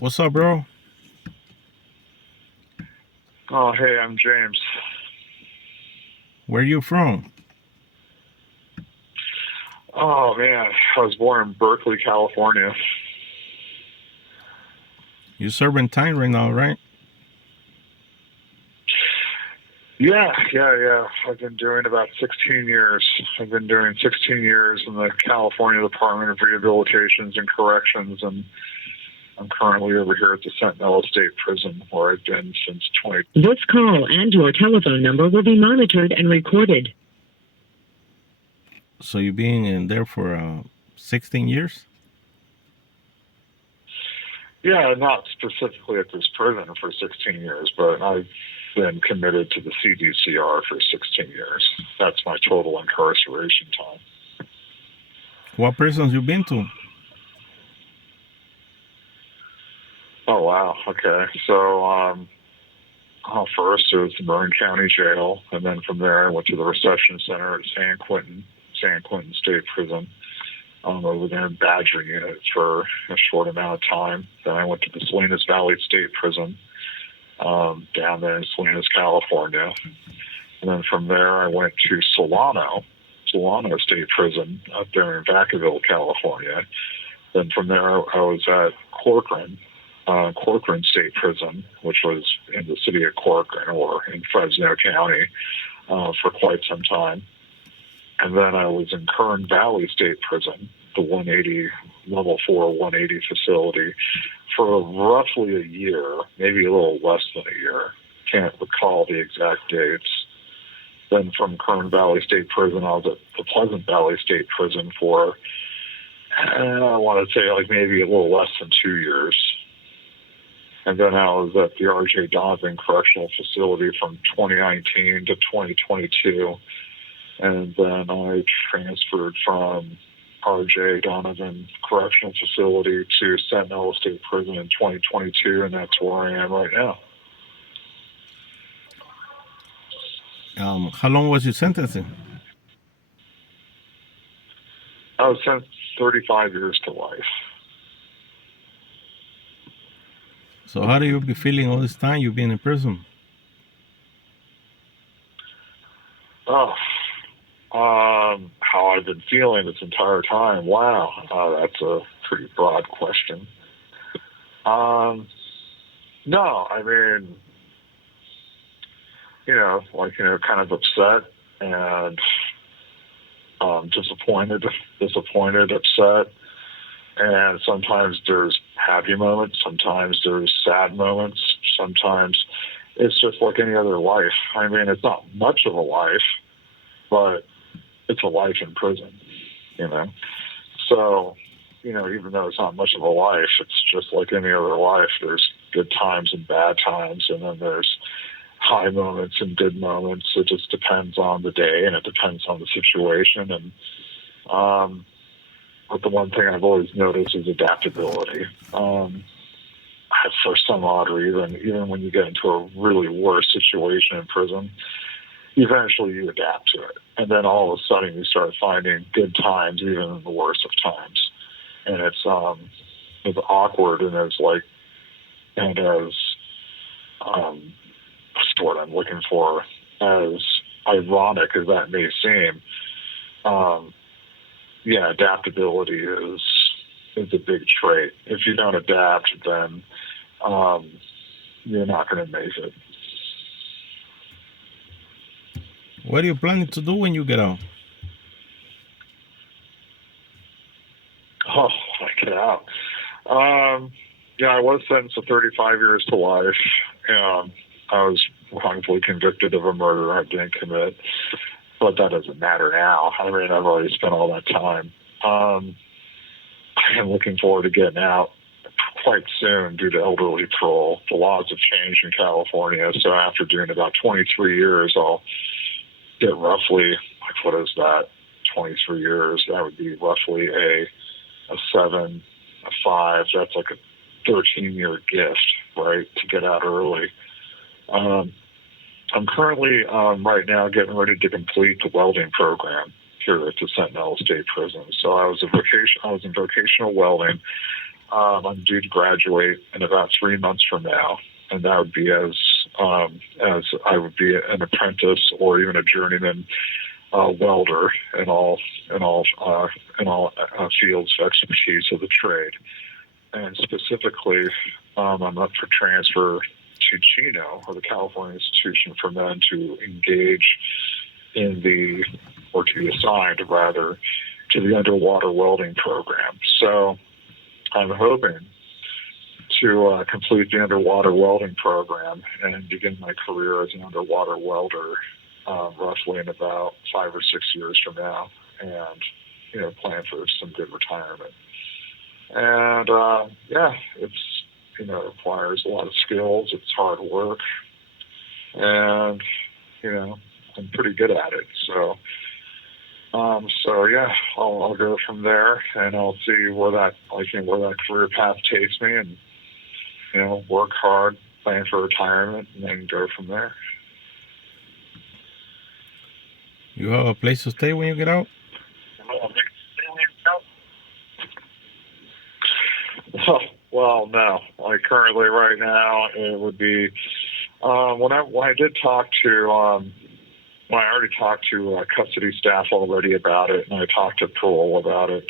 What's up, bro? Oh, hey, I'm James. Where you from? Oh, man, I was born in Berkeley, California. You serving time right now, right? Yeah. I've been doing about 16 years. I've been doing 16 years in the California Department of Rehabilitations and Corrections, and I'm currently over here at the Sentinel State Prison, where I've been since 20. This call and your telephone number will be monitored and recorded. So you been in there for 16 years? Yeah, not specifically at this prison for 16 years, but I've been committed to the CDCR for 16 years. That's my total incarceration time. What prisons you been to? Oh, wow. Okay. So, first it was the Marin County Jail, and then from there I went to the reception center at San Quentin State Prison. Over there in Badger Unit for a short amount of time. Then I went to the Salinas Valley State Prison down there in Salinas, California. And then from there I went to Solano State Prison up there in Vacaville, California. Then from there I was at Corcoran State Prison, which was in the city of Corcoran or in Fresno County for quite some time. And then I was in Kern Valley State Prison, the 180, level 4 180 facility, for roughly a year, maybe a little less than a year. Can't recall the exact dates. Then from Kern Valley State Prison, I was at the Pleasant Valley State Prison for, I want to say, like maybe a little less than 2 years. And then I was at the R.J. Donovan Correctional Facility from 2019 to 2022. And then I transferred from R.J. Donovan Correctional Facility to Sentinel State Prison in 2022, and that's where I am right now. How long was your sentencing? I was sentenced 35 years to life. So how do you be feeling all this time you've been in prison? Oh, how I've been feeling this entire time. Wow, that's a pretty broad question. No, I mean, kind of upset and disappointed, upset. And sometimes there's happy moments, sometimes there's sad moments, sometimes it's just like any other life. I mean, it's not much of a life, but it's a life in prison, So, even though it's not much of a life, it's just like any other life. There's good times and bad times, and then there's high moments and good moments. It just depends on the day, and it depends on the situation. And but the one thing I've always noticed is adaptability. For some odd reason, even when you get into a really worse situation in prison, eventually you adapt to it. And then all of a sudden you start finding good times even in the worst of times. And it's awkward and as what's the word I'm looking for, as ironic as that may seem, adaptability is a big trait. If you don't adapt, then you're not going to make it. What are you planning to do when you get out? Oh, I get out. I was sentenced to 35 years to life. And I was wrongfully convicted of a murder I didn't commit, but that doesn't matter now. I mean, I've already spent all that time. I am looking forward to getting out quite soon due to elderly parole. The laws have changed in California, so after doing about 23 years, I'll get roughly, 23 years, that would be roughly a 7, a 5, that's like a 13-year gift, right, to get out early. I'm currently right now getting ready to complete the welding program here at the Sentinel State Prison. So I was in vocational welding. I'm due to graduate in about 3 months from now, and that would be as I would be an apprentice or even a journeyman welder in all fields of expertise of the trade. And specifically, I'm up for transfer to Chino, or the California Institution for Men, to engage in or to be assigned rather, to the underwater welding program. So I'm hoping to complete the underwater welding program and begin my career as an underwater welder roughly in about 5 or 6 years from now, and plan for some good retirement. And it's requires a lot of skills. It's hard work, and I'm pretty good at it. So I'll go from there, and I'll see where that career path takes me, and work hard, plan for retirement, and then go from there. You have a place to stay when you get out? Well, no. Like currently, right now, it would be when I already talked to custody staff already about it, and I talked to parole about it.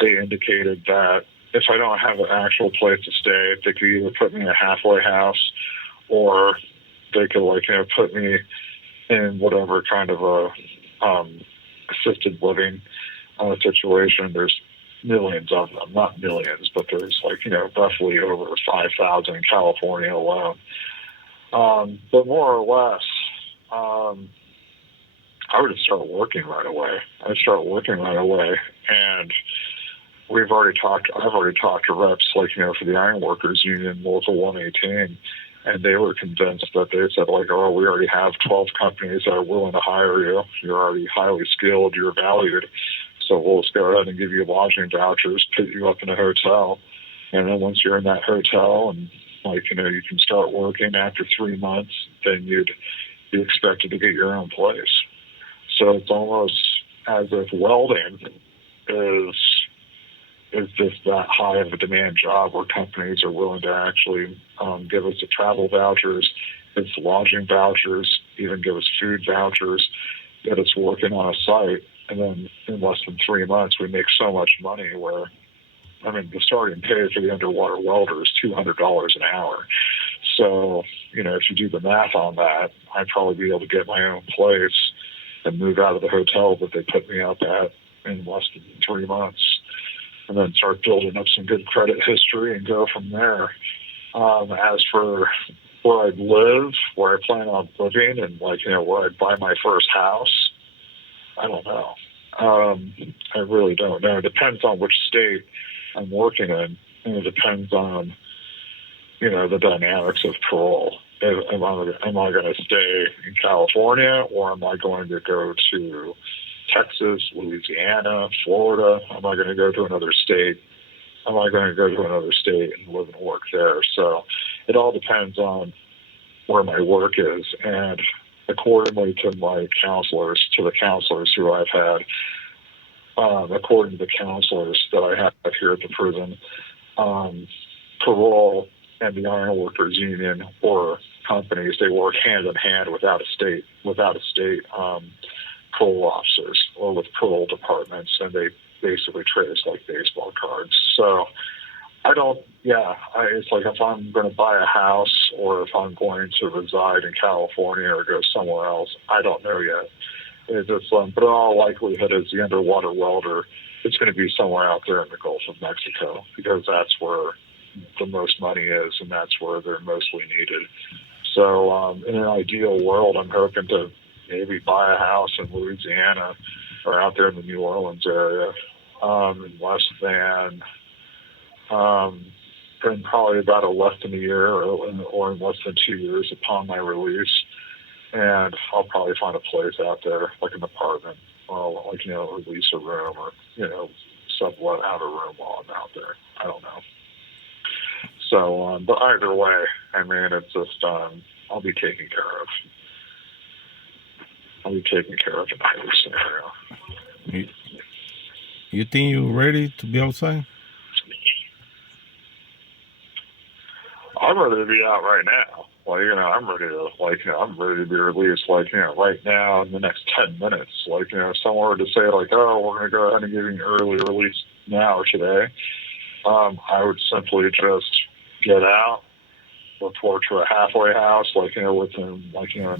They indicated that if I don't have an actual place to stay, they could either put me in a halfway house, or they could put me in whatever kind of a assisted living situation. There's millions of them, not millions, but there's roughly over 5,000 in California alone. But more or less, I would start working right away. And I've already talked to reps for the Iron Workers Union, Local 118, and they were convinced that they said we already have 12 companies that are willing to hire you. You're already highly skilled. You're valued. So we'll just go ahead and give you lodging vouchers, put you up in a hotel. And then once you're in that hotel and you can start working after 3 months, then you'd be expected to get your own place. So it's almost as if welding is just that high of a demand job where companies are willing to actually give us the travel vouchers, give us lodging vouchers, even give us food vouchers, get us working on a site. And then in less than 3 months, we make so much money where, the starting pay for the underwater welder is $200 an hour. So, if you do the math on that, I'd probably be able to get my own place and move out of the hotel that they put me up at in less than 3 months, and then start building up some good credit history and go from there. As for where I'd live, where I plan on living, and where I'd buy my first house, I don't know. I really don't know. It depends on which state I'm working in, and it depends on, the dynamics of parole. Am I going to stay in California, or am I going to go to Texas, Louisiana, Florida? Am I going to go to another state? Am I going to go to another state and live and work there? So it all depends on where my work is, and accordingly to the counselors who I've had, according to the counselors that I have here at the prison, parole and the Iron Workers Union or companies, they work hand in hand without a state parole officers or with parole departments, and they basically trade us like baseball cards. So it's like if I'm going to buy a house or if I'm going to reside in California or go somewhere else, I don't know yet. It's just, but in all likelihood, as the underwater welder, it's going to be somewhere out there in the Gulf of Mexico, because that's where the most money is and that's where they're mostly needed. So in an ideal world, I'm hoping to maybe buy a house in Louisiana or out there in the New Orleans area in less than in probably about less than a year or in less than 2 years upon my release. And I'll probably find a place out there, like an apartment, or lease a room, or sublet out a room while I'm out there. I don't know. So, but either way, it's just I'll be taken care of. I'll be taken care of in either scenario. You think you're ready to be outside? I'm ready to be out right now. Like, I'm ready to, I'm ready to be released, right now in the next 10 minutes. Like, if someone were to say, like, oh, we're going to go ahead and give you an early release now or today, I would simply just get out, report to a halfway house, within, in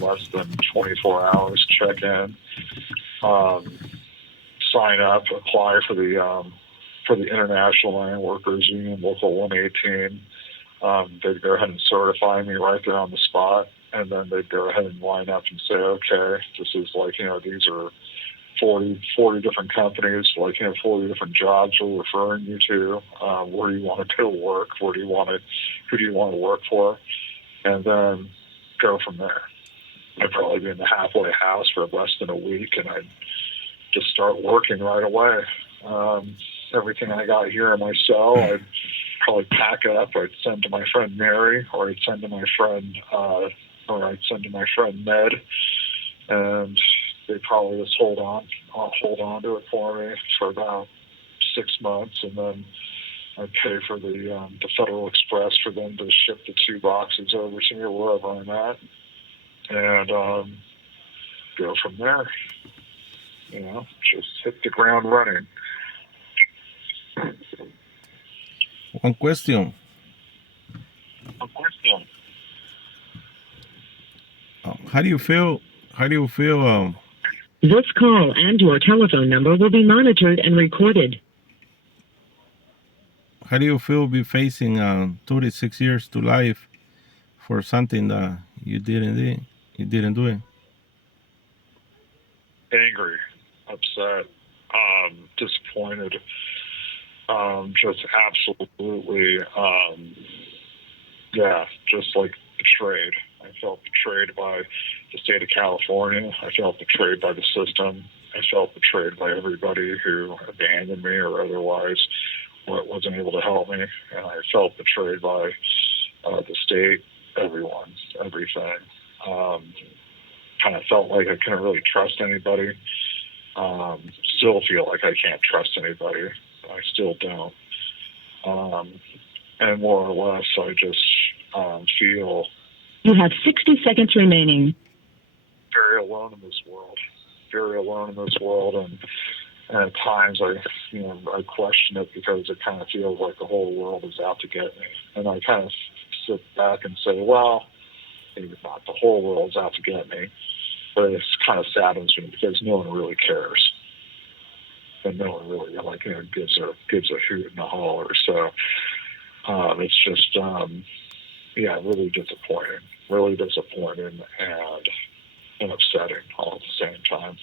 less than 24 hours, check in, sign up, apply for the International Line Workers Union, Local 118. They'd go ahead and certify me right there on the spot, and then they'd go ahead and line up and say, okay, this is these are 40 different companies, 40 different jobs we're referring you to. Where do you want to go work? Who do you want to work for? And then go from there. I'd probably be in the halfway house for less than a week, and I'd just start working right away. Everything I got here in my cell, I'd probably pack up. I'd send to my friend Mary, or I'd send to my friend, Ned, and they'd probably just hold on to it for me for about 6 months, and then I'd pay for the Federal Express for them to ship the 2 boxes over to me wherever I'm at, and go from there. Just hit the ground running. One question. How do you feel? This call and your telephone number will be monitored and recorded. How do you feel be facing 36 years to life for something that you didn't do it? Angry, upset, disappointed, just absolutely, just betrayed. I felt betrayed by the state of California. I felt betrayed by the system. I felt betrayed by everybody who abandoned me or otherwise wasn't able to help me. And I felt betrayed by the state, everyone, everything. Kind of felt like I couldn't really trust anybody. Still feel like I can't trust anybody. I still don't. And more or less, I just feel... You have 60 seconds remaining. Very alone in this world. Very alone in this world. And at times I question it because it kind of feels like the whole world is out to get me. And I kind of sit back and say, well, maybe not the whole world's out to get me. But it kind of saddens me because no one really cares. And no one really gives a hoot and a holler. So it's just really disappointing and upsetting all at the same time.